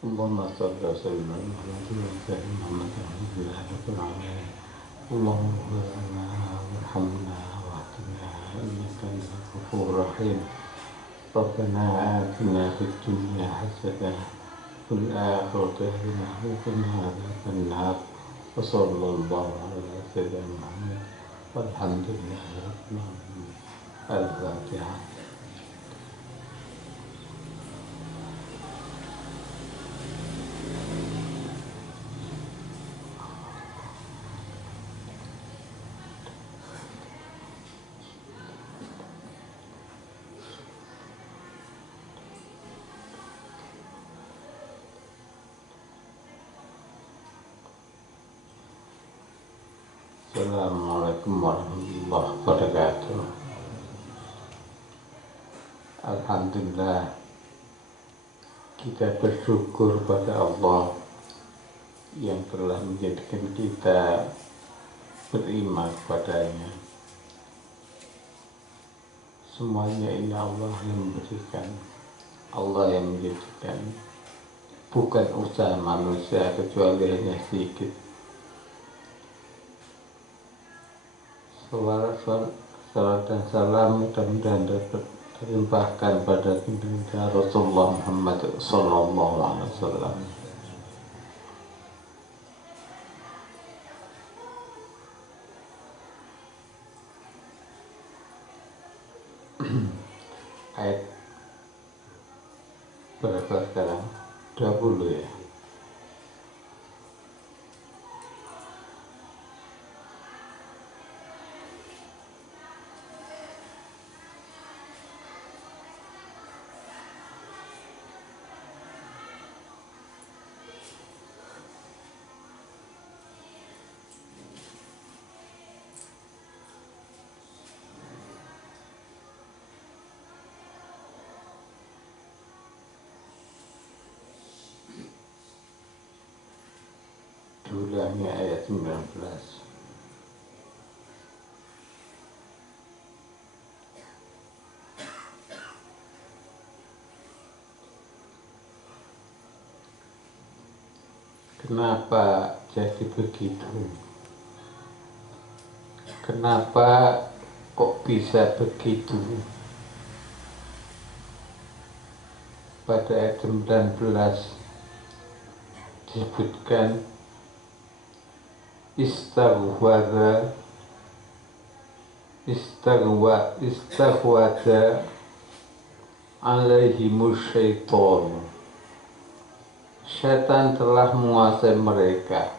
اللهم صل وسلم على محمد وعلى آل محمد الحمد لله رب العالمين. اللهم اغفر لنا وارحمنا واهدنا إنك أنت الغفور الرحيم. ربنا آتنا في الدنيا حسنة وفي الآخرة حسنة وقنا عذاب النار. وصلى الله على سيدنا محمد والحمد لله رب العالمين. الفاتحة. Assalamualaikum warahmatullahi wabarakatuh. Alhamdulillah, kita bersyukur pada Allah yang telah menjadikan kita beriman kepadanya. Semuanya ini Allah yang memberikan, Allah yang menjadikan, bukan usaha manusia kecuali hanya sedikit. Salam dan salam mudah-mudahan dapat terlimpahkan pada baginda Rasulullah Muhammad sallallahu alaihi wasallam. Ayat berapa sekarang? 20 ya. Diulangi ayat 19. Kenapa jadi begitu? Kenapa kok bisa begitu? Pada ayat 19 disebutkan istaghwada alaihimus syaitan. Setan telah menguasai mereka.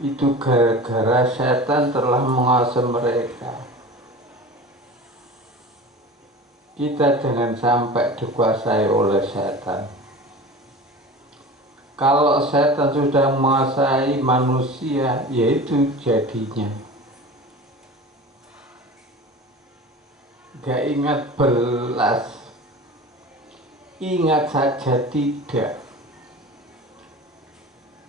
Itu gara-gara setan telah menguasai mereka. Kita jangan sampai dikuasai oleh setan. Kalau setan sudah menguasai manusia, yaitu jadinya. Gak ingat belas, ingat saja tidak.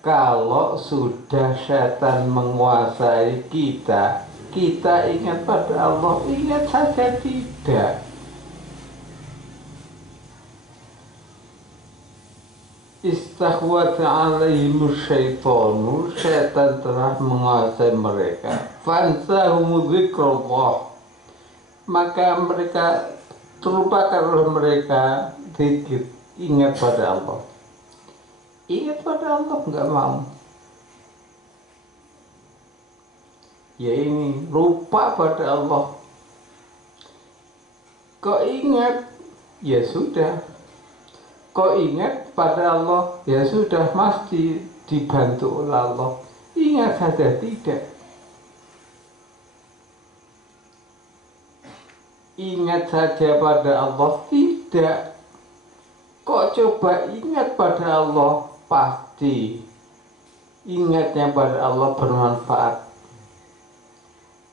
Kalau sudah setan menguasai kita, kita ingat pada Allah, ingat saja tidak. Istaghwata alaihimus syaitanu, setan telah menguasai mereka. Fansahum dzikrullah, maka mereka terlupakan oleh mereka zikir, ingat pada Allah. Ingat pada Allah nggak mau. Ya ini lupa pada Allah. Kok ingat? Ya sudah. Kok ingat pada Allah? Ya sudah, pasti dibantu oleh Allah. Ingat saja tidak. Ingat saja pada Allah tidak. Kok coba ingat pada Allah? Pasti ingatnya pada Allah bermanfaat.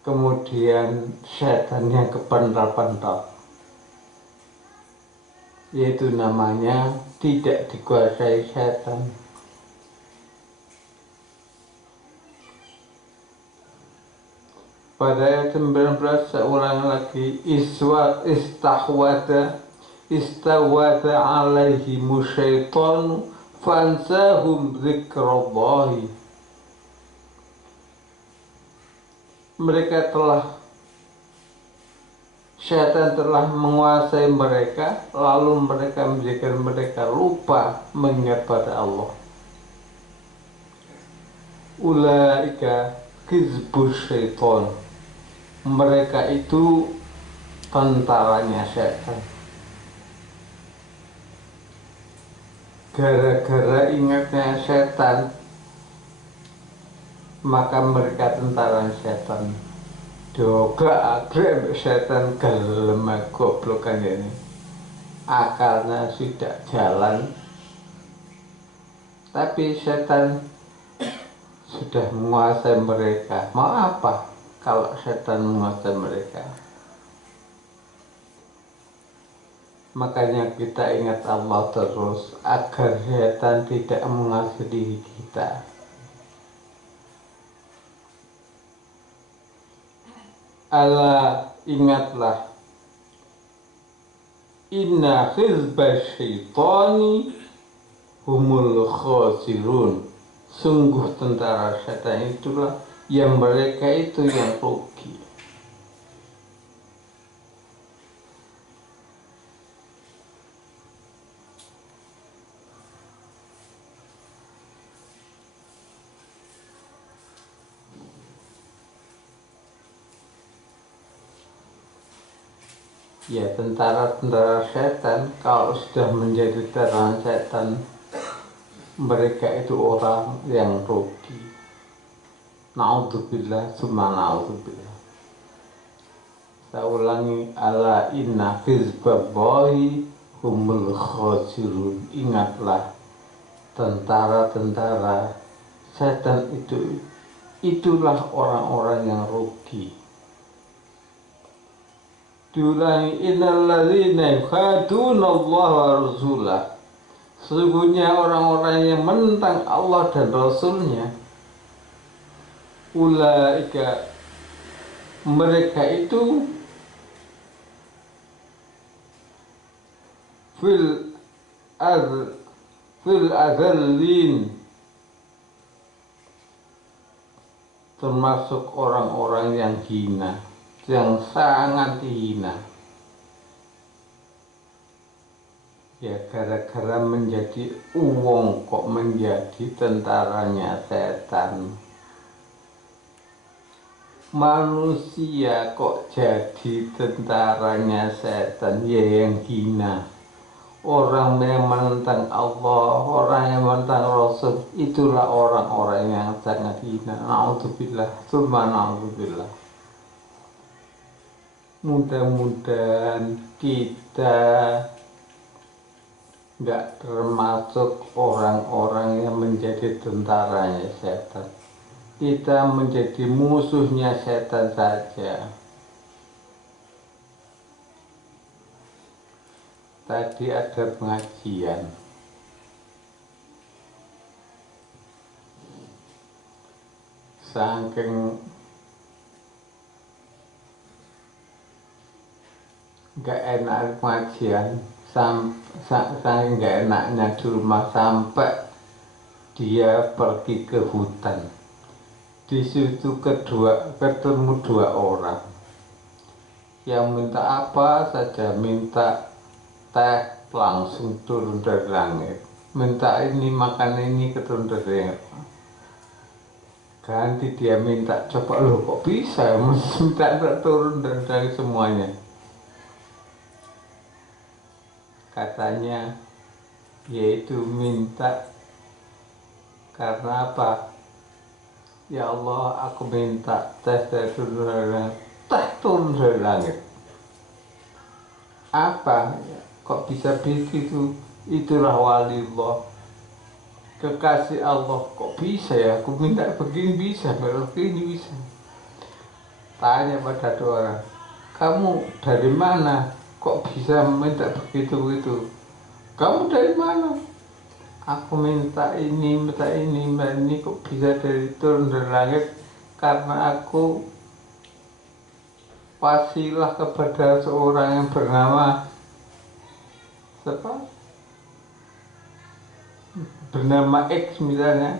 Kemudian setannya kepental-pental, yaitu namanya tidak dikuasai setan. Pada ayat 19 saya ulangi lagi, istahwada istawatha alaihimu syaitanu fansahum zikrallahi. Syaitan telah menguasai mereka, lalu mereka menjadikan mereka lupa mengingat pada Allah. Ulaika hizbus syaitan. Mereka itu tentaranya syaitan. Gara-gara ingatnya syaitan, maka mereka tentara syaitan. Doga agrek syaitan gelem goblokan ini. Akalnya sudah jalan, tapi syaitan sudah menguasai mereka. Mau apa kalau syaitan menguasai mereka? Makanya kita ingat Allah terus agar syaitan tidak menguasai diri kita. Ala ingatlah, inna hizbas syaitani humul khosirun. Sungguh tentara syaitan itulah yang mereka itu yang rugi. Ya, tentara-tentara setan kalau sudah menjadi tentara setan, mereka itu orang yang rugi. Na'udzubillah, summa na'udzubillah. Saya ulangi, ala inna hizballahi humul khosirun. Ingatlah, tentara-tentara setan itulah orang-orang yang rugi. Diulangi, innalladzina yukhaduna Allah wa rasulah. Sesungguhnya orang-orang yang menentang Allah dan Rasulnya, ulaika, mereka itu fil adzallin, termasuk orang-orang yang hina, yang sangat hina. Ya, gara-gara menjadi uwong kok menjadi tentaranya setan. Manusia kok jadi tentaranya setan, ya yang hina. Orang yang menentang Allah, orang yang menentang Rasul, itulah orang-orang yang sangat hina. Na'udzubillah, tsumma na'udzubillah. Mudah-mudahan kita nggak termasuk orang-orang yang menjadi tentaranya setan. Kita menjadi musuhnya setan saja. Tadi ada pengajian. Saking nggak enak pengajian, saking nggak enaknya di rumah, sampai dia pergi ke hutan. Di situ ketemu dua orang yang minta apa saja, minta teh langsung turun dari langit, minta ini makan ini turun dari langit. Ganti dia minta, coba lo kok bisa minta turun dari semuanya. Katanya yaitu minta karena apa? Ya Allah, aku minta teh turun dari langit. Teh turun dari langit. Apa? Kok bisa begitu? Itulah wali Allah, kekasih Allah. Kok bisa ya? Aku minta begini bisa, begini bisa. Tanya pada dua orang, kamu dari mana? Kok bisa minta begitu-begitu? Kamu dari mana? Aku minta ini, minta ini, kok bisa turun dari langit? Karena aku wasilah kepada seorang yang bernama Siapa? Bernama X misalnya,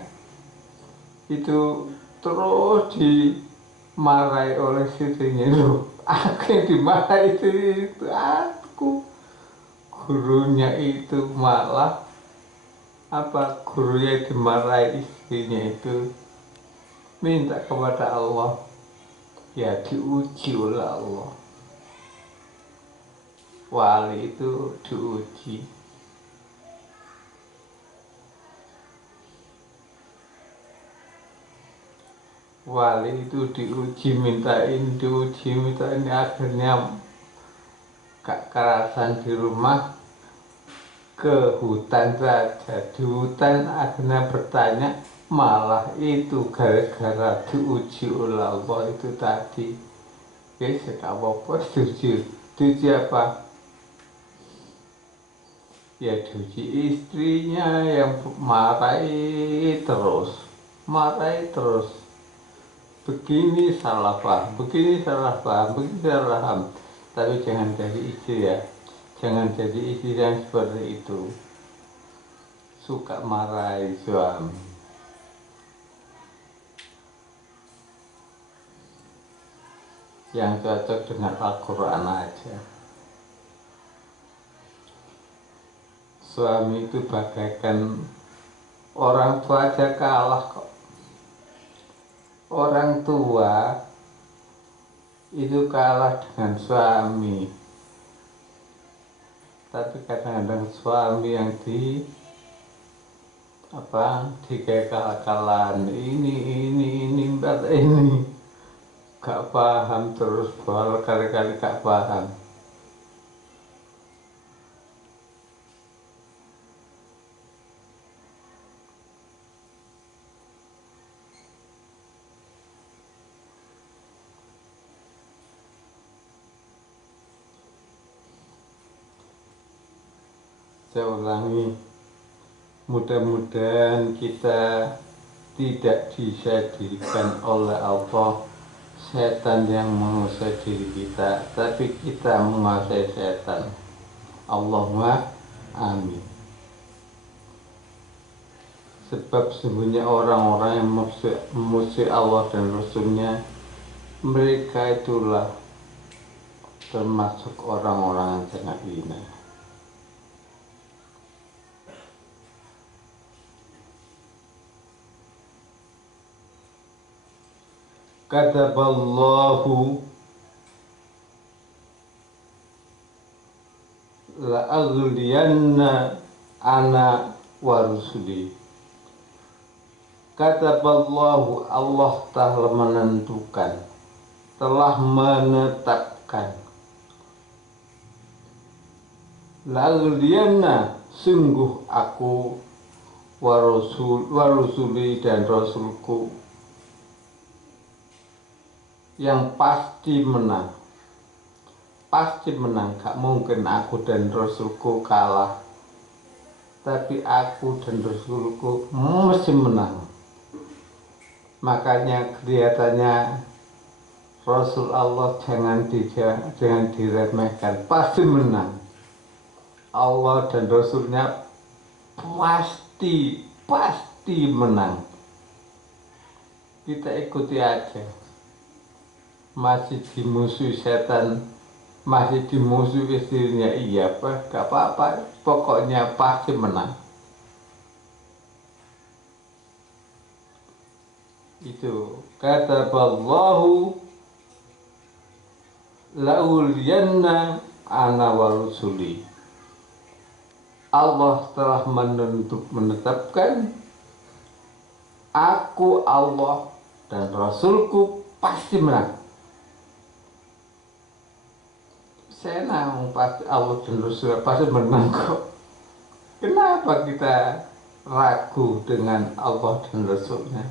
itu terus dimarahi oleh istrinya. Loh, aku yang dimarahi itu aku. Gurunya itu malah gurunya dimarahi istrinya itu minta kepada Allah, ya diuji oleh Allah. Wali itu diuji. Wali itu diuji, mintain, akhirnya gak kerasan di rumah, ke hutan saja. Di hutan akhirnya bertanya, malah itu gara-gara diuji oleh Allah itu tadi. Ya gak apa-apa, diuji apa? Ya diuji istrinya yang marahi terus, begini salah paham, begini salah paham, begini salah paham. Tapi jangan jadi istri ya, jangan jadi istri yang seperti itu, suka marahi suami. Yang cocok dengan Al-Quran aja. Suami itu bagaikan orang tua aja kalah kok. Orang tua itu kalah dengan suami, tapi kadang-kadang suami yang dikekal-kalan ini gak paham, terus berkali-kali gak paham. Saya ulangi, mudah-mudahan kita tidak disediakan oleh Allah setan yang menguasai diri kita, tapi kita menguasai setan. Allahumma amin. Sebab sesungguhnya orang-orang yang memusuhi Allah dan Rasulnya, mereka itulah termasuk orang-orang yang sangat hina. Kataballahu la'aghliyanna ana wa rusuli. Kataballahu, Allah telah menentukan, telah menetapkan. La'aghliyanna, sungguh aku wa rusuli dan rasulku yang pasti menang, gak mungkin aku dan Rasulku kalah, tapi aku dan Rasulku mesti menang. Makanya kelihatannya Rasul Allah jangan diremehkan, pasti menang. Allah dan Rasulnya pasti menang. Kita ikuti aja. Masih dimusuhi setan, masih dimusuhi istrinya, iya pak, gak apa-apa, pokoknya pasti menang. Itu kata Allahu la'uliyanna ana wa rusuli. Allah telah menetapkan, aku Allah dan Rasulku pasti menang. Senang, pasti Allah dan Rasul pasti menang kok. Kenapa kita ragu dengan Allah dan Rasulnya?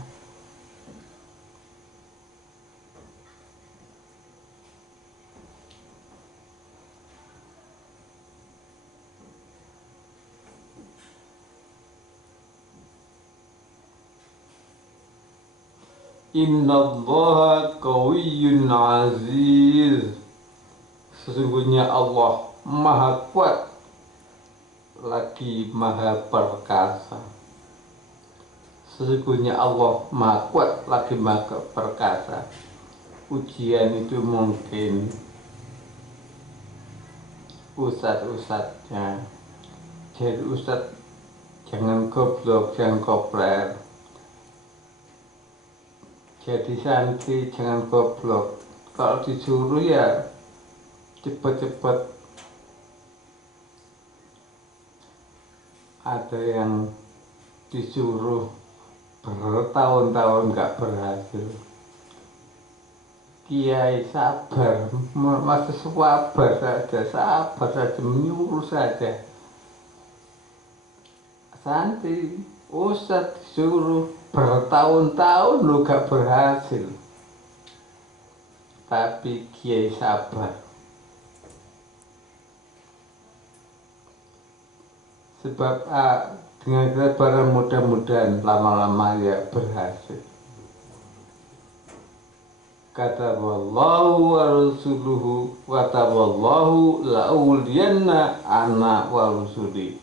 Innallaha qawiyyun aziz. Sesungguhnya Allah maha kuat lagi maha perkasa. Sesungguhnya Allah maha kuat lagi maha perkasa. Ujian itu mungkin ustadz-ustadznya. Jadi ustadz jangan goblok, jangan kopler. Jadi santri jangan goblok. Kalau disuruh ya cepet-cepet. Ada yang disuruh bertahun-tahun gak berhasil. Kiai sabar, masih sabar saja, menyuruh saja. Santri, ustadz disuruh bertahun-tahun lo gak berhasil. Tapi kiai sabar. Sebab dengan kesabaran mudah-mudahan lama-lama ya berhasil. Kata wallahu wa rasuluhu wa taballahu la'uliyanna ana wa rusuli.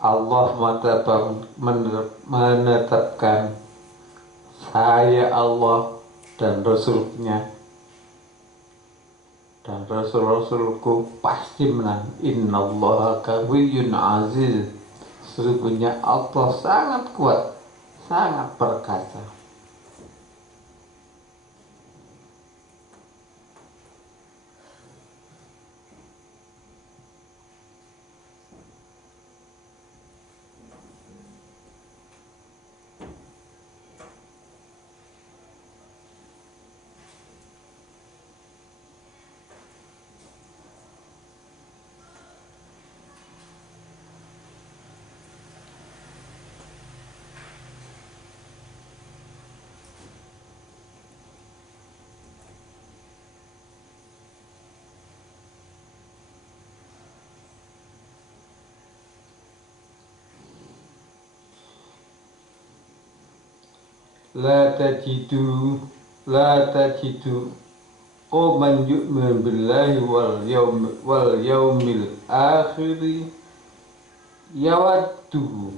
Allah menetapkan saya Allah dan Rasulnya dan Rasul-Rasulku pasti menang. Innallaha qawiyyun aziz. Sesungguhnya Allah sangat kuat, sangat perkasa. La tajidu qauman yu'minu billahi wal yaumil akhir yawaddu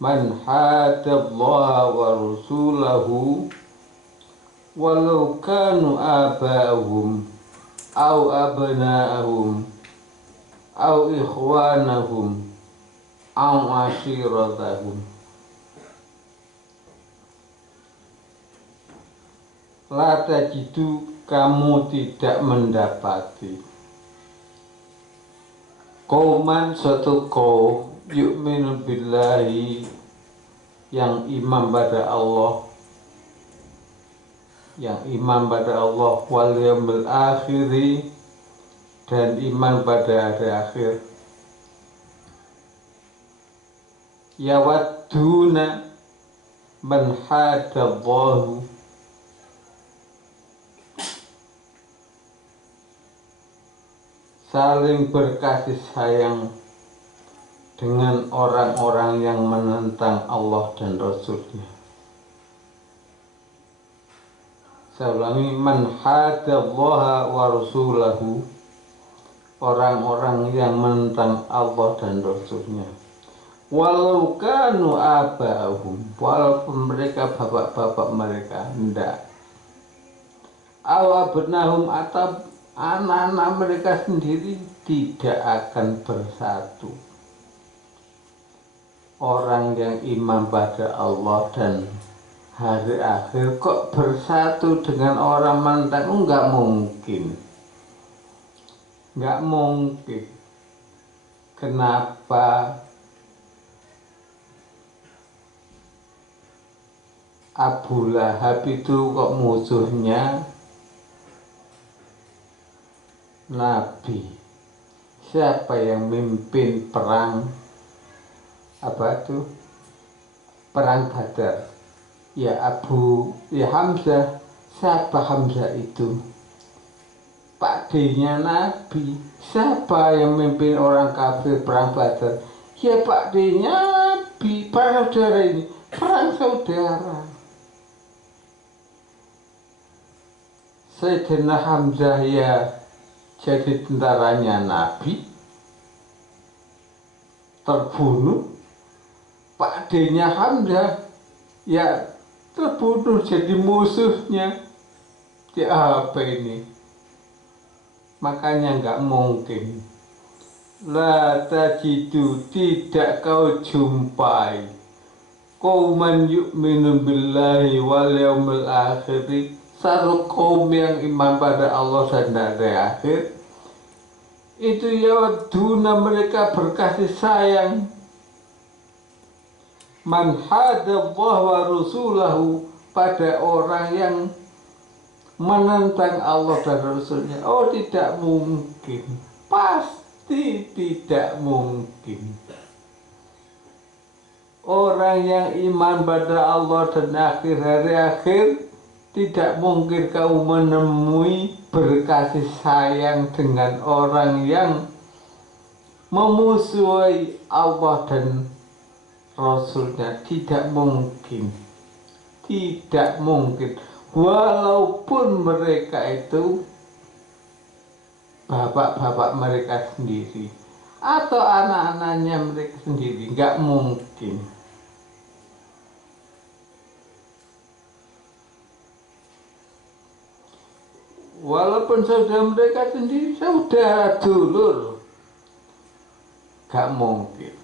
man hadallaha wa rasulahu walau kanu aba'ahum aw abna'ahum aw ikhwanahum aw ashiratahum. La tajidu, kamu tidak mendapati qauman, suatu kaum yu'minu billahi, yang iman pada Allah, wal yaumil akhir, dan iman pada hari akhir, yawadduna man hadallahu, saling berkasih sayang dengan orang-orang yang menentang Allah dan Rasulnya. Saya ulangi, man hadallaha wa rasulahu, orang-orang yang menentang Allah dan Rasulnya. Walau kanu aba'ahum, walaupun mereka bapak-bapak mereka, hendak. Awabnahum, atau anak-anak mereka sendiri tidak akan bersatu. Orang yang iman pada Allah dan hari akhir kok bersatu dengan orang menentang? Enggak mungkin. Enggak mungkin. Kenapa? Abu Lahab itu kok musuhnya Nabi? Siapa yang memimpin perang perang Badar? Ya Hamzah. Siapa Hamzah itu? Pakdenya Nabi. Siapa yang memimpin orang kafir perang Badar? Ya pakdenya Nabi. Perang saudara ini, perang saudara. Sayyidina Hamzah ya jadi tentaranya Nabi, terbunuh. Pakdenya Hamzah ya terbunuh jadi musuhnya. Di apa ini? Makanya nggak mungkin. La tajidu, tidak kau jumpai qauman yu'minu billahi wal yaumil akhir, satu kaum yang iman pada Allah dan hari akhir, itu yawaduna, mereka berkasih sayang, man hadallah wa rasulahu, pada orang yang menentang Allah dan Rasulnya. Oh, tidak mungkin, pasti tidak mungkin. Orang yang iman pada Allah dan akhir hari akhir, tidak mungkin kau menemui berkasih sayang dengan orang yang memusuhi Allah dan Rasulnya. Tidak mungkin. Tidak mungkin. Walaupun mereka itu bapak-bapak mereka sendiri atau anak-anaknya mereka sendiri, nggak mungkin. Walaupun saudara mereka sendiri, saudara dulur, nggak mungkin.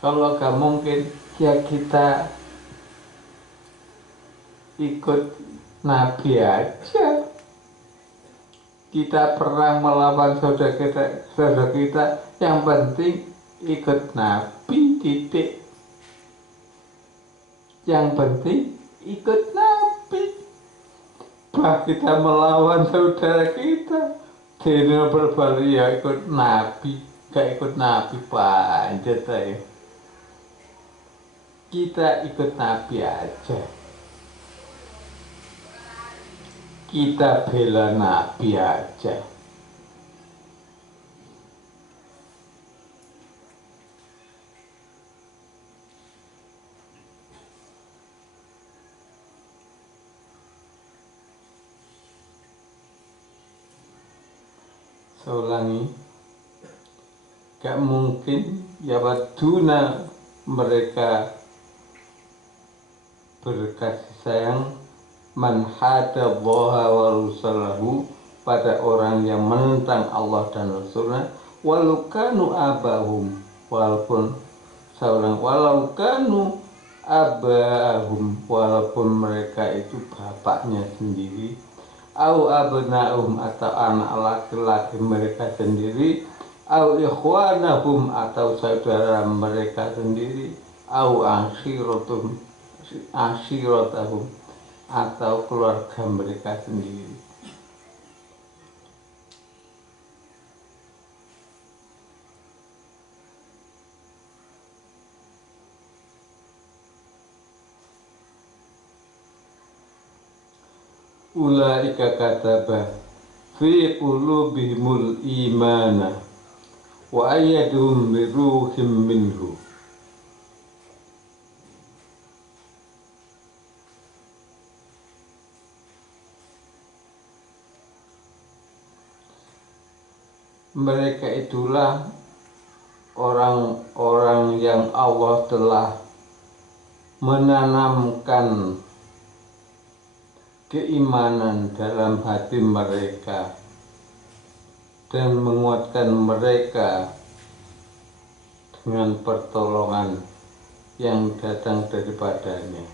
Kalau nggak mungkin, ya kita ikut Nabi aja. Kita perang melawan saudara kita, yang penting ikut Nabi, titik. Yang penting ikut Nabi. Bah kita melawan saudara kita, dino berbalik ya ikut Nabi, gak ikut Nabi panjat aja. Kita ikut Nabi aja. Kita bela Nabi aja. Saya ulangi, gak mungkin ya waduna, mereka berkasih sayang, man hadallaha wa rasulahu, pada orang yang menentang Allah dan Rasulnya, walukanu abahum, walaupun seorang walaukanu abahum, walaupun mereka itu bapaknya sendiri, au abna'um, atau anak laki-laki mereka sendiri, au ikhwanahum, atau saudara mereka sendiri, au ashiratahum, atau keluarga mereka sendiri. Ulaika kataba fi qulubihimul imana wa ayyadhum bi ruhim minhu. Mereka itulah orang-orang yang Allah telah menanamkan keimanan dalam hati mereka dan menguatkan mereka dengan pertolongan yang datang daripadanya.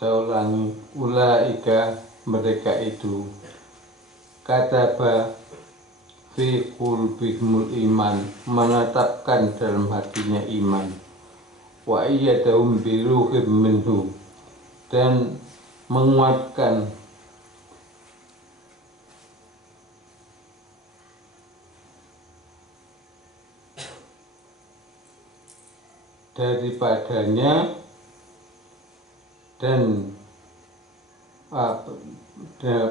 Saya ulangi, ulaika, mereka itu, kataba fi qulubihimul iman, menetapkan dalam hatinya iman, wa iyyadahum bi ruhim minhu, dan menguatkan daripadanya dan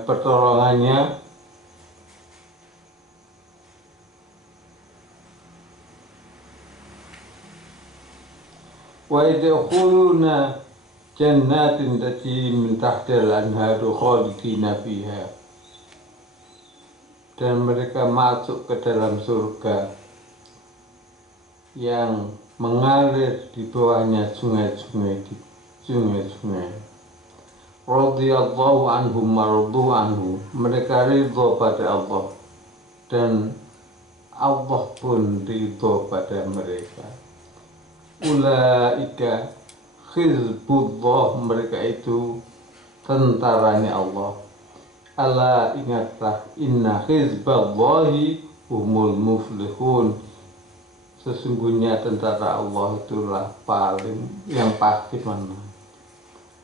pertolongannya wa yadkhuluna jannatin tajri min tahtiha al-anharu khalidina fiha, dan mereka masuk ke dalam surga yang mengalir di bawahnya sungai-sungai. Radhiyallahu anhum maradu anhu, mereka ridho pada Allah dan Allah pun ridho pada mereka. Ulaika hizbullah, mereka itu tentaranya Allah. Ala, ingatlah, inna hizballahi humul muflihun, sesungguhnya tentara Allah itulah yang pasti menang.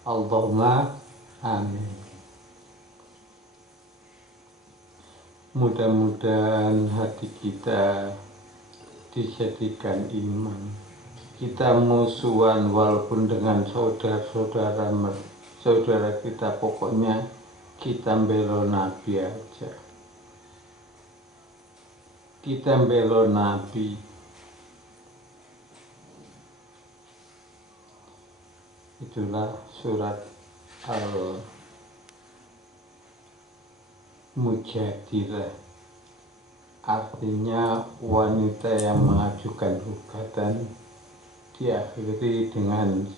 Allahumma amin. Mudah-mudahan hati kita dijadikan iman. Kita musuhan walaupun dengan saudara kita, pokoknya kita bela Nabi aja. Kita bela Nabi. Itulah surat Al-Mujadilah, artinya wanita yang mengajukan gugatan, diakhiri dengan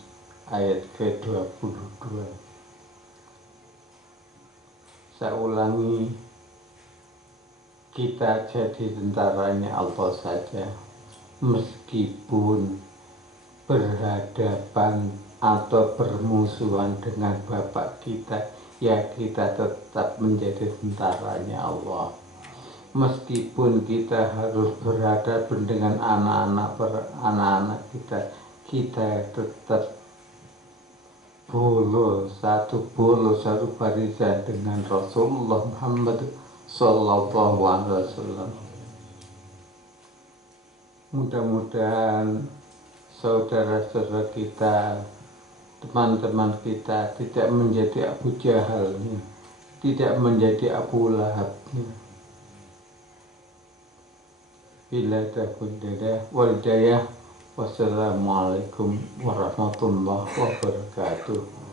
ayat ke-22. Saya ulangi, kita jadi tentaranya Allah saja, meskipun berhadapan atau bermusuhan dengan bapak kita, ya kita tetap menjadi tentaranya Allah. Meskipun kita harus berhadapan dengan anak-anak kita tetap satu barisan dengan Rasulullah Muhammad Sallallahu Alaihi Wasallam. Mudah-mudahan saudara-saudara kita, teman-teman kita tidak menjadi Abu Jahalnya, tidak menjadi Abu Lahabnya. Bila wal hidayah. Wassalamualaikum warahmatullahi wabarakatuh.